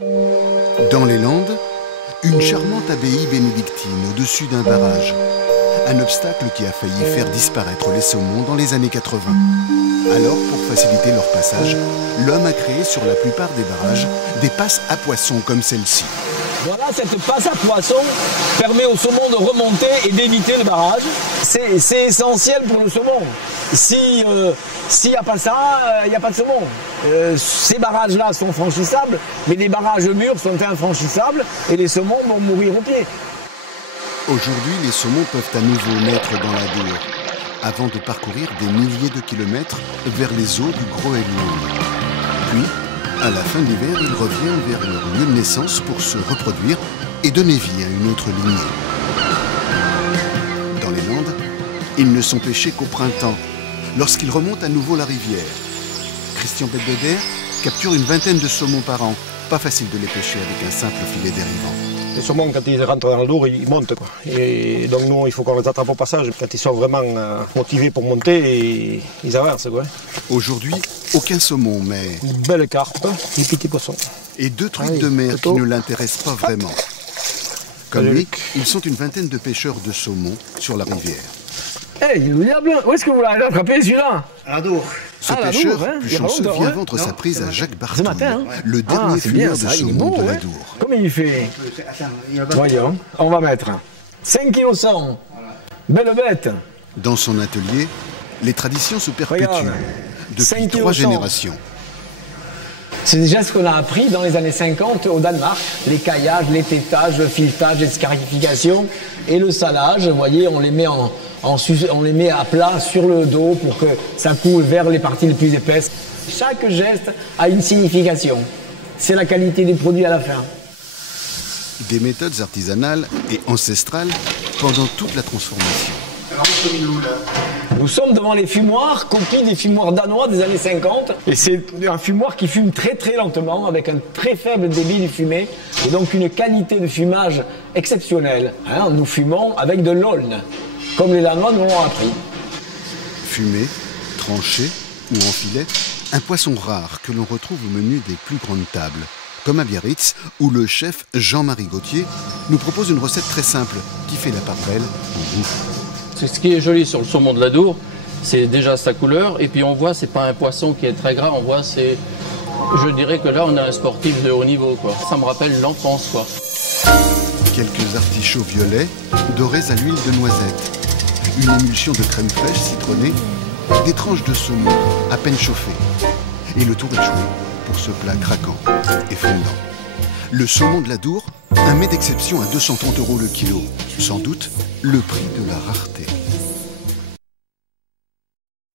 Dans les Landes, une charmante abbaye bénédictine au-dessus d'un barrage. Un obstacle qui a failli faire disparaître les saumons dans les années 80. Alors, pour faciliter leur passage, l'homme a créé sur la plupart des barrages des passes à poissons comme celle-ci. Voilà, cette passe à poissons permet au saumon de remonter et d'éviter le barrage. C'est essentiel pour le saumon. S'il n'y a pas ça, il n'y a pas de saumon. Ces barrages-là sont franchissables, mais les barrages mûrs sont infranchissables et les saumons vont mourir au pied. Aujourd'hui, les saumons peuvent à nouveau naître dans la Dour, avant de parcourir des milliers de kilomètres vers les eaux du Groenland. Puis, à la fin de l'hiver, ils reviennent vers leur lieu de naissance pour se reproduire et donner vie à une autre lignée. Dans les Landes, ils ne sont pêchés qu'au printemps, lorsqu'ils remontent à nouveau la rivière. Christian Belvedere capture une vingtaine de saumons par an. Pas facile de les pêcher avec un simple filet dérivant. Les saumons, quand ils rentrent dans le Dour, ils montent, quoi. Et donc nous, il faut qu'on les attrape au passage. Quand ils sont vraiment motivés pour monter, ils avancent, quoi. Aujourd'hui, aucun saumon, mais... Une belle carpe, des petits poissons. Et deux trucs de mer qui ne l'intéressent pas vraiment. Comme lui, ils sont une vingtaine de pêcheurs de saumon sur la rivière. Hé, le diable, où est-ce que vous l'avez attrapé celui-là? À la Dour. Ce pêcheur, plus chanceux, vient vendre sa prise à Jacques Barthoul, le dernier fumeur de saumon de la Dour. Combien il fait? Voyons, on va mettre 5 kg 100. Belle bête. Dans son atelier, les traditions se perpétuent depuis 3 générations. C'est des gestes qu'on a appris dans les années 50 au Danemark. Les caillages, les tétages, le filetage, les scarifications et le salage. Vous voyez, on les met on les met à plat sur le dos pour que ça coule vers les parties les plus épaisses. Chaque geste a une signification. C'est la qualité des produits à la fin. Des méthodes artisanales et ancestrales pendant toute la transformation. Nous sommes devant les fumoirs, copie des fumoirs danois des années 50. Et c'est un fumoir qui fume très très lentement, avec un très faible débit de fumée, et donc une qualité de fumage exceptionnelle. Hein, nous fumons avec de l'aulne, comme les Danois nous l'ont appris. Fumé, tranché ou en filet, un poisson rare que l'on retrouve au menu des plus grandes tables, comme à Biarritz, où le chef Jean-Marie Gauthier nous propose une recette très simple qui fait la part belle au goût. Ce qui est joli sur le saumon de la Dour, c'est déjà sa couleur, et puis on voit, c'est pas un poisson qui est très gras, on voit, c'est... Je dirais que là, on a un sportif de haut niveau, quoi. Ça me rappelle l'enfance, quoi. Quelques artichauts violets, dorés à l'huile de noisette, une émulsion de crème fraîche citronnée, des tranches de saumon à peine chauffées. Et le tour est joué pour ce plat craquant et fondant. Le saumon de la Dour, un mets d'exception à 230 € le kilo. Sans doute le prix de la rareté.